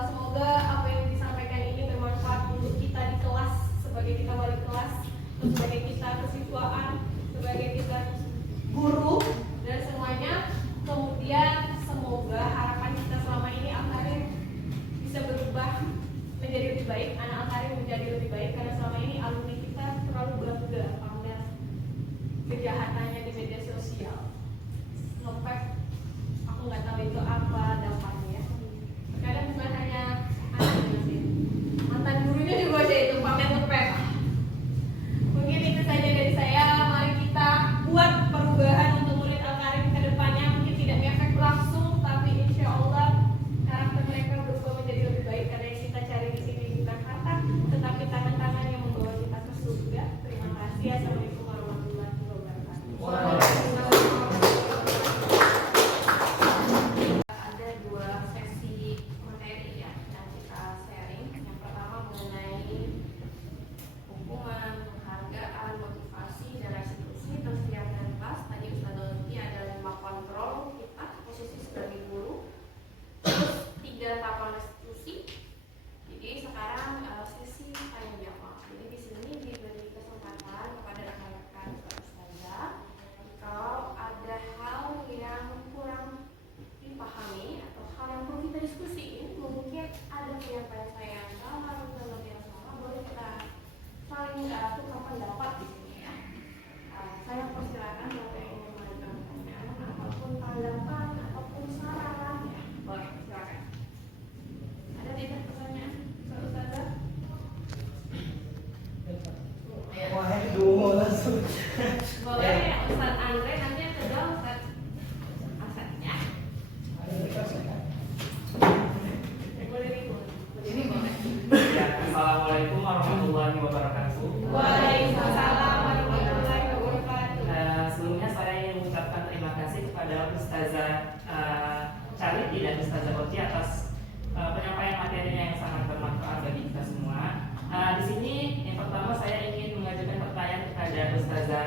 Semoga apa yang disampaikan ini bermanfaat untuk kita di kelas, sebagai kita wali kelas, sebagai kita kesiswaan, sebagai kita guru dan semuanya. Kemudian semoga harapan kita selama ini Al-Karim bisa berubah menjadi lebih baik, anak Al-Karim menjadi lebih baik, karena selama ini alumni kita terlalu bangga pamer kejahatannya di media sosial. Ngepek, aku nggak tahu itu apa dampaknya. Kadang bukan hanya anaknya sih, mantan gurunya juga sih itu pamer ngepek. Mungkin itu saja dari saya. Mari kita buat perubahan untuk murid Al-Karim ke depannya. Mungkin tidak ngefek langsung, tapi insya Allah karakter mereka berubah menjadi lebih baik, karena yang kita cari di sini bukan harta, tetapi tangan-tangan yang membawa kita ke surga. Terima kasih. Assalamualaikum warahmatullahi wabarakatuh. Ada dua sesi materi ya yang kita sharing. Yang pertama mengenai hukuman, penghargaan, motivasi, dan restitusi tersiar dari kelas. Tadi Ustaz Dodi ada 5 kontrol kita posisi sebagai guru, terus 3 tahapan restitusi. Jadi sekarang sesi tanya jawab. Jadi di sini diberi kesempatan kepada rekan-rekan ustazah kalau ada hal yang kurang dipahami atau hal yang perlu kita diskusiin, mungkin ada penyampaian saya yang salah atau yang salah, boleh kita saling tukar pendapat di sini ya. Saya persilakan kalau yang ingin mengajukan pertanyaan apapun tanggapan ataupun saran ya, boleh silakan. Ada tidak pertanyaan soal ustazah? Boleh ya Ustaz Andre, nanti yang kedua Ustaz Asad ya. Boleh nih, boleh. Ya, Assalamualaikum warahmatullahi wabarakatuh. Waalaikumsalam warahmatullahi wabarakatuh. Sebelumnya saya ingin mengucapkan terima kasih kepada Ustazah Charity dan Ustazah Oti atas penyampaian materinya yang sangat bermanfaat bagi kita semua. Di sini yang pertama saya ingin mengajukan pertanyaan kepada Ustazah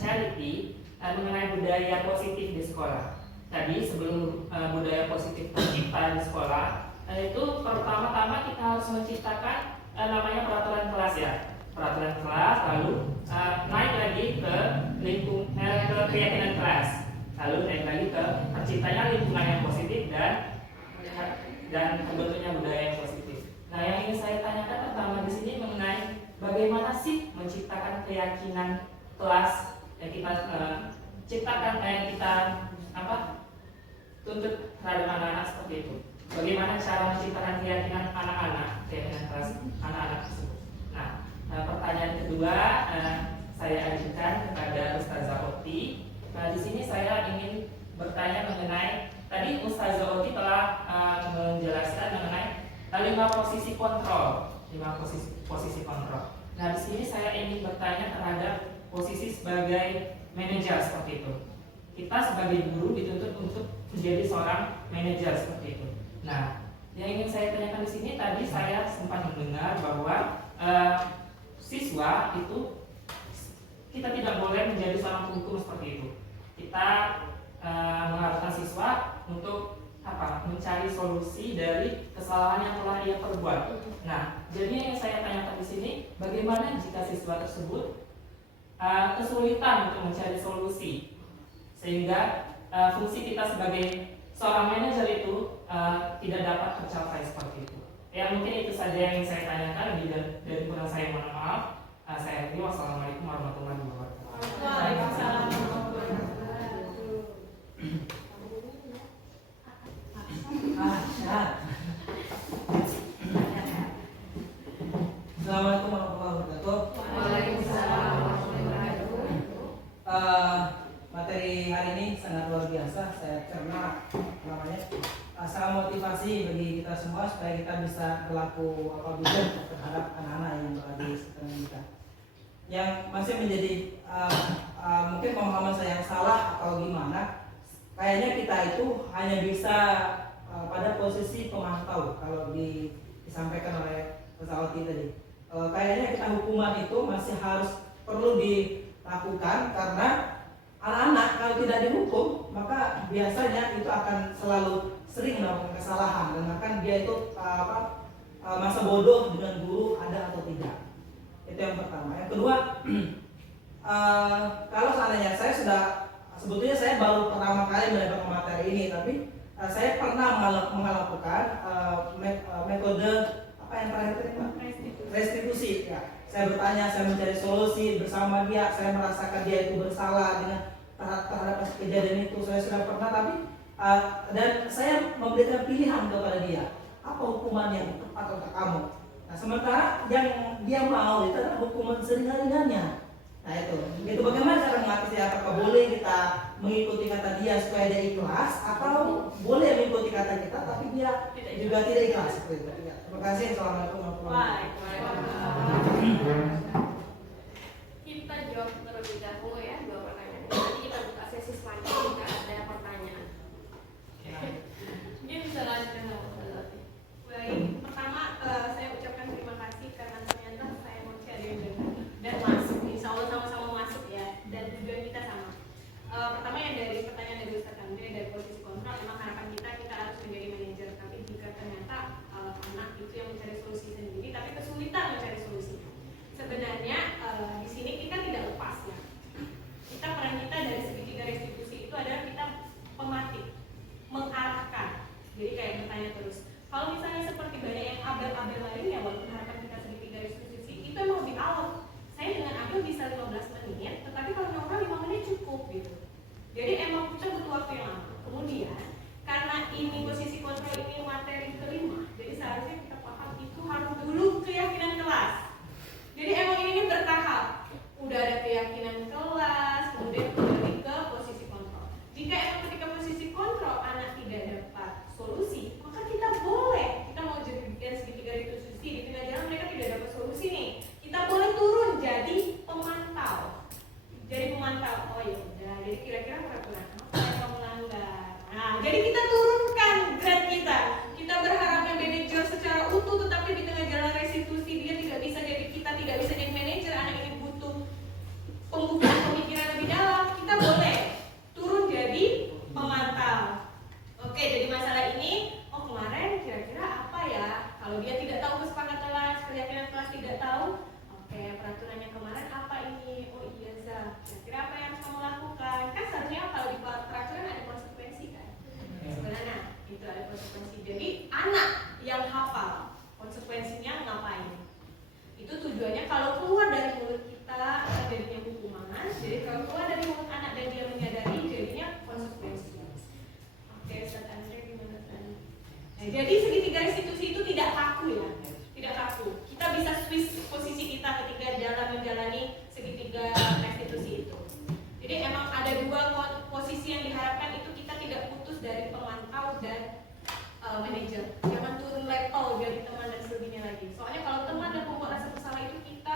Charity mengenai budaya positif di sekolah. Tadi sebelum budaya positif tercipta di sekolah, itu pertama-tama kita harus menciptakan namanya peraturan kelas ya. Peraturan kelas, lalu naik lagi ke ke keyakinan kelas, lalu naik lagi ke terciptanya lingkungan yang positif dan terbentuknya budaya yang positif. Nah, yang ingin saya tanyakan pertama di sini mengenai bagaimana sih menciptakan keyakinan kelas yang kita ciptakan, yang kita tuntut terhadap anak-anak seperti itu. Bagaimana cara menciptakan keyakinan anak-anak, keyakinan kelas anak-anak tersebut. Nah, pertanyaan kedua saya ajukan kepada Ustazah Oti. Di sini saya ingin bertanya mengenai tadi Ustazah Oti telah menjelaskan mengenai 5 posisi kontrol, 5 posisi kontrol. Nah, di sini saya ingin bertanya terhadap posisi sebagai manajer seperti itu. Kita sebagai guru dituntut untuk menjadi seorang manajer seperti itu. Nah, yang ingin saya tanyakan di sini tadi saya sempat mendengar bahwa siswa itu kita tidak boleh menjadi seorang penghukum seperti itu. Kita mengharuskan siswa untuk mencari solusi dari kesalahan yang telah ia perbuat. Nah, jadi yang saya tanyakan di sini, bagaimana jika siswa tersebut kesulitan untuk mencari solusi, sehingga fungsi kita sebagai seorang manajer itu tidak dapat tercapai seperti itu. Ya, mungkin itu saja yang ingin saya tanyakan. Lebih dari kurang saya mohon maaf. Saya akhiri. Wassalamualaikum warahmatullahi wabarakatuh. Waalaikumsalam warahmatullahi wabarakatuh. Assalamualaikum warahmatullahi wabarakatuh. Waalaikumsalam warahmatullahi wabarakatuh. Materi hari ini sangat luar biasa. Saya cerna namanya sangat motivasi bagi kita semua supaya kita bisa berlaku bijak terhadap anak-anak yang berada di sekitar kita. Yang masih menjadi mungkin pemahaman saya yang salah atau gimana? Kayaknya kita itu hanya bisa pada posisi pemantau kalau disampaikan oleh pesawat tadi. Kayaknya kita hukuman itu masih harus perlu dilakukan karena anak-anak kalau tidak dihukum maka biasanya itu akan selalu sering melakukan kesalahan dan bahkan dia itu masa bodoh dengan guru ada atau tidak. Itu yang pertama. Yang kedua, kalau seandainya sebetulnya saya baru pertama kali mendapatkan materi ini, tapi saya pernah melakukan metode apa yang terakhir tadi Pak? Restitusi. Ya. Saya bertanya, saya mencari solusi bersama dia, saya merasakan dia itu bersalah dengan terhadap kejadian itu. Saya sudah pernah, tapi dan saya memberikan pilihan kepada dia, apa hukuman yang tepat untuk kamu. Nah, sementara yang dia mau itu adalah hukuman seringan-ringannya. Nah itu bagaimana cara mengatasi, apakah boleh kita mengikuti kata dia supaya dia ikhlas, atau boleh mengikuti kata kita tapi dia juga tidak ikhlas. Terima kasih. Assalamualaikum warahmatullahi wabarakatuh. Kita jawab terlebih dahulu ya dua pertanyaan. Nanti kita buka sesi selanjutnya jika ada pertanyaan. Mungkin bisa lanjut dengan Ustazah. Baik, pertama saya ucapkan terima kasih karena ternyata saya mau cari dan masuk. Insya Allah sama-sama masuk ya, dan tujuan kita sama. Pertama yang dari pertanyaan dari Ustaz Andre dari posisi kontrak, memang harapan kita harus menjadi manajer. Tapi jika ternyata anak itu yang mencari solusi sendiri, tapi kesulitan mencari solusi, sebenarnya di sini kita tidak lepas ya. Peran kita dari segitiga restitusi itu adalah kita pematik, mengarahkan. Jadi kayak bertanya terus. Kalau misalnya seperti banyak yang abel-abel lainnya, walaupun harapan kita segitiga restitusi itu emang lebih alot. Saya dengan Abel bisa 15 menit, tetapi kalau Nora 5 menit cukup gitu. Jadi emang kita butuh waktu yang lama. Kemudian karena ini posisi kontrol ini materi kelima, jadi seharusnya kita paham itu harus dulu keyakinan kelas. Jadi emang ini bertahap. Udah ada keyakinan kelas, kemudian kembali ke posisi kontrol. Jika emang ketika posisi kontrol anak tidak dapat solusi, maka kita boleh, kita mau jadikan segitiga restitusi di tengah jalan mereka tidak dapat solusi nih, kita boleh turun jadi pemantau. Jadi pemantau, oh ya udah, jadi kira-kira peraturan apa yang melanggar. Nah, jadi kita turunkan grade kita. Kita berharapnya manajer secara utuh, tetapi di tengah jalan restitusi dia tidak bisa jadi, kita tidak bisa jadi manajer. Anak ini butuh pembukaan pemikiran lebih dalam. Kita boleh turun jadi pemantau. Oke, jadi masalah ini, oh kemarin kira-kira apa ya? Kalau dia tidak tahu kesepakatan kelas, keyakinan kelas tidak tahu, oke, peraturannya kemarin apa ini? Oh iya Zah, kira-kira apa yang harus kamu lakukan? Kan seharusnya kalau di peraturan ada konsekuensi kan? Sebenarnya itu ada konsekuensi. Jadi anak yang hafal konsekuensinya ngapain? Itu tujuannya kalau keluar dari mulut kita jadinya hukuman. Jadi kalau keluar dari mulut anak dan dia menyadari jadinya konsekuensi. Oke, Ustaz Andre gimana tadi? Nah, jadi segitiga restitusi itu tidak kaku ya, tidak kaku. Kita bisa switch posisi kita ketika menjalani segitiga restitusi itu. Jadi emang ada dua posisi yang diharapkan itu kita tidak putus dari pemantau dan manajer. Jangan turun level jadi teman dan selebihnya lagi. Soalnya kalau teman dan pembuat rasa bersalah itu kita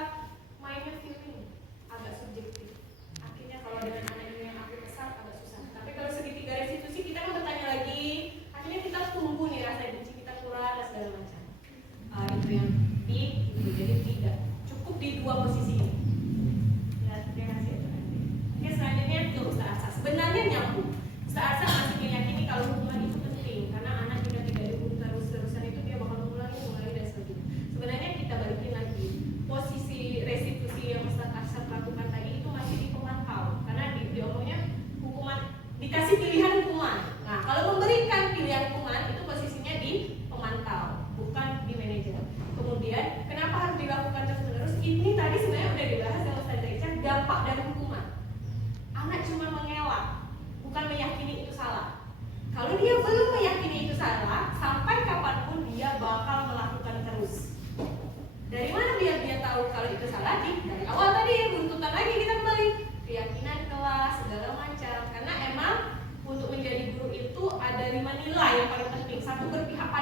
mainnya feeling agak subjektif. Akhirnya kalau dengan anak ini yang aku kesal agak susah. Tapi kalau segitiga restitusi kita mau bertanya lagi, akhirnya kita tumbuh nih rasa benci kita kurang dan segala macam. Itu yang jadi tidak cukup di dua posisi ini. Ya, terima kasih. Oke, selanjutnya ke Ustaz Asa. Sebenarnya nyambung. Ustaz Asa masih meyakini kalau hukuman itu penting karena anak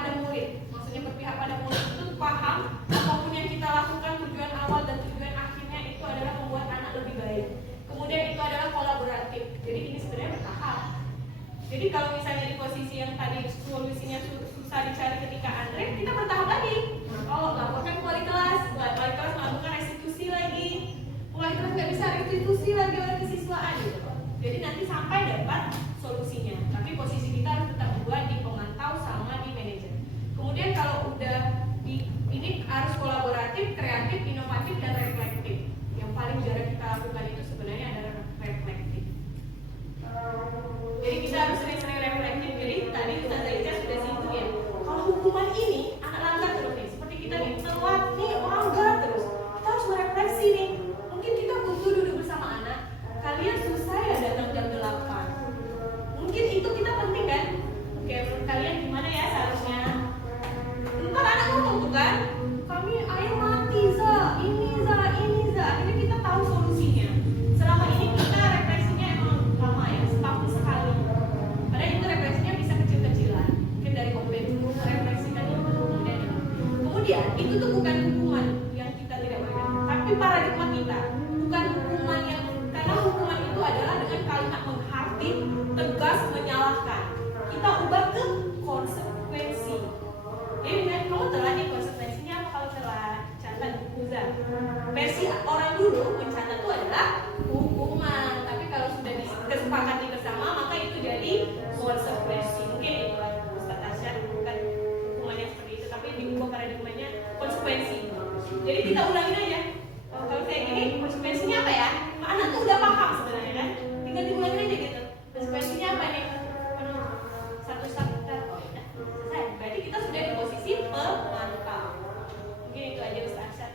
pada murid. Maksudnya berpihak pada murid itu paham apapun yang kita lakukan, tujuan awal dan tujuan akhirnya itu adalah membuat anak lebih baik. Kemudian itu adalah kolaboratif. Jadi ini sebenarnya bertahap. Jadi kalau misalnya di posisi yang tadi solusinya susah dicari ketika Andre, kita bertahap lagi. Kalau laporkan ke wali kelas melakukan restitusi lagi. Wali kelas nggak bisa restitusi lagi oleh kesiswaan gitu. Jadi nanti sampai dapat solusinya. Tapi posisi kita harus tetap buat di pemantau sama di manajer. Kemudian kalau udah ini harus kolaboratif, kreatif, inovatif, dan reflektif. Yang paling jarang kita lakukan itu sebenarnya adalah reflektif. Jadi kita harus sering-sering reflektif. Jadi tadi Ustazah Ica sudah singgung ya. Kalau hukuman ini anak langgar terus nih, seperti kita nih telat nih langgar terus. Kita harus merefleksi nih. Mungkin kita butuh duduk bersama anak. Kalian susah ya datang jam 8. Mungkin itu kita penting kan? Oke, menurut kalian gimana ya seharusnya? Ntar anak ngomong tuh kan, kami air mati za, ini za. Akhirnya kita tahu solusinya. Selama ini kita refleksinya emang lama ya, setahun sekali. Padahal itu refleksinya bisa kecil-kecilan. Mungkin dari komplain dulu, refleksikan itu kemudian itu tuh bukan hukuman yang kita tidak boleh, tapi paradigma kita. Bukan hukuman yang, karena hukuman itu adalah dengan kalimat menghakimi, tegas, menyalahkan. Kita ubah ke konsekuensi. Jadi kan kamu telah nih, konsekuensinya apa kalau telah? Catat buku Zah. Versi orang dulu mencatat itu adalah hukuman, tapi kalau sudah disepakati bersama maka itu jadi konsekuensi. Mungkin itu Ustaz Asyad bukan hukuman yang seperti itu, tapi diubah paradigmanya konsekuensi. Jadi kita ulangin aja. Kalau kayak gini konsekuensinya apa ya? Anak tuh udah paham sebenarnya kan? Tinggal diulangin aja gitu. Konsekuensinya apa nih? Satu-satu oh ya. Selesai. Berarti kita sudah di posisi pemantau. Mungkin itu aja Ustaz Asyad.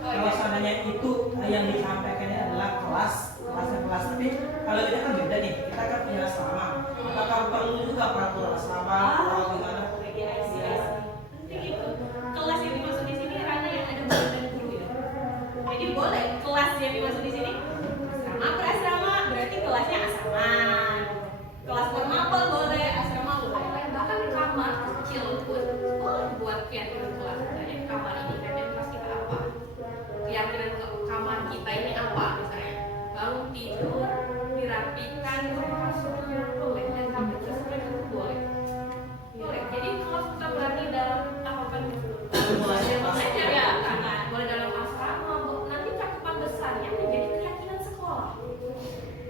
Kalau seandainya itu yang disampaikannya adalah kelasnya kelas, tapi kalau kita kan beda nih, kita kan punya asrama. Apakah perlu juga peraturan asrama atau gimana? Penting itu. Kelas yang dimaksud di sini karena yang ada guru dan guru ya. Jadi boleh kelas yang dimaksud di sini asrama per asrama, berarti kelasnya asrama. Kelas permapel boleh, asrama boleh. Bahkan di kamar kecil pun boleh buat keyakinan kelas. Misalnya di kamar ini keyakinan kelas kita apa? Keyakinan kamar kita ini apa misalnya? Bangun tidur, dirapikan, kasurnya boleh, dan sampai sesuai itu boleh. Boleh. Jadi kelas kita berarti dalam tahapan belajar ya, boleh dalam asrama. Nanti cakupan besarnya menjadi keyakinan sekolah.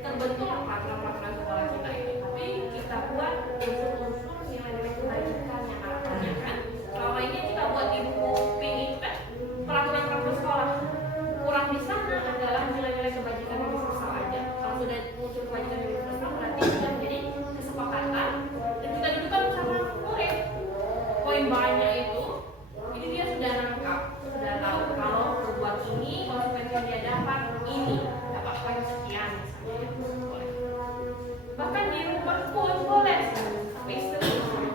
Terbentuklah peraturan sekolah kita ini. Tapi kita buat unsur-unsur nilai-nilai kebajikan yang harapannya kan. Selama ini kita buat di buku pink itu kan peraturan sekolah. Kurang di sana adalah nilai-nilai kebajikan yang universal aja. Kalau sudah muncul kebajikan yang universal berarti sudah menjadi kesepakatan dan kita dudukkan bersama murid. Poin banyak itu, ini dia sudah nangkap, sudah tahu kalau berbuat ini konsekuensi yang dia dapat ini, dapat poin sekian misalnya. Boleh. Bahkan di rumah pun boleh. Tapi seterusnya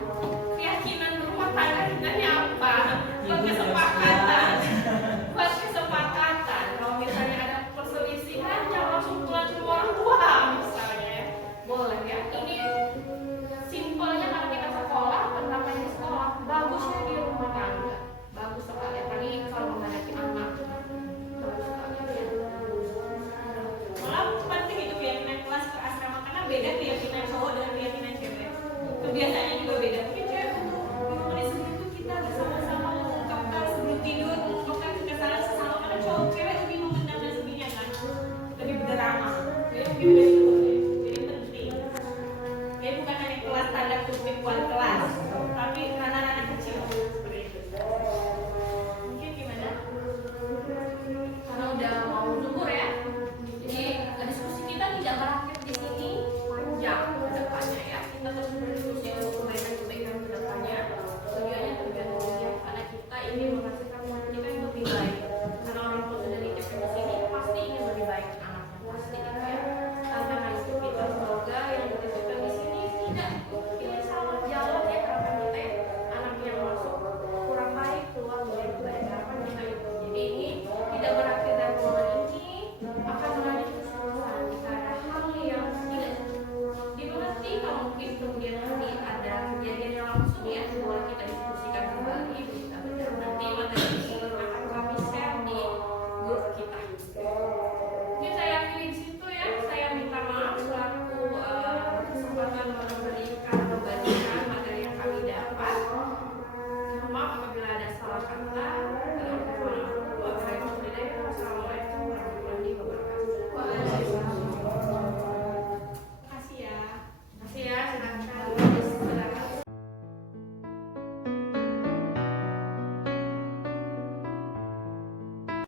keyakinan rumah tangga kita ini apa? Buat kesepakatan. Buat kesepakatan. Kalau misalnya ada perselisihan, jangan langsung pulang ke orang tua misalnya ya. Boleh ya. Ini simpelnya kalau kita sekolah, penerapan di sekolah, bagusnya di rumah tangga. Bagus sekali. Apalagi kalau menghadapi anak. Bagus sekali ya. Malah penting itu keyakinan kelas per asrama karena beda keyakinan cowok dengan keyakinan cewek. Kebiasaannya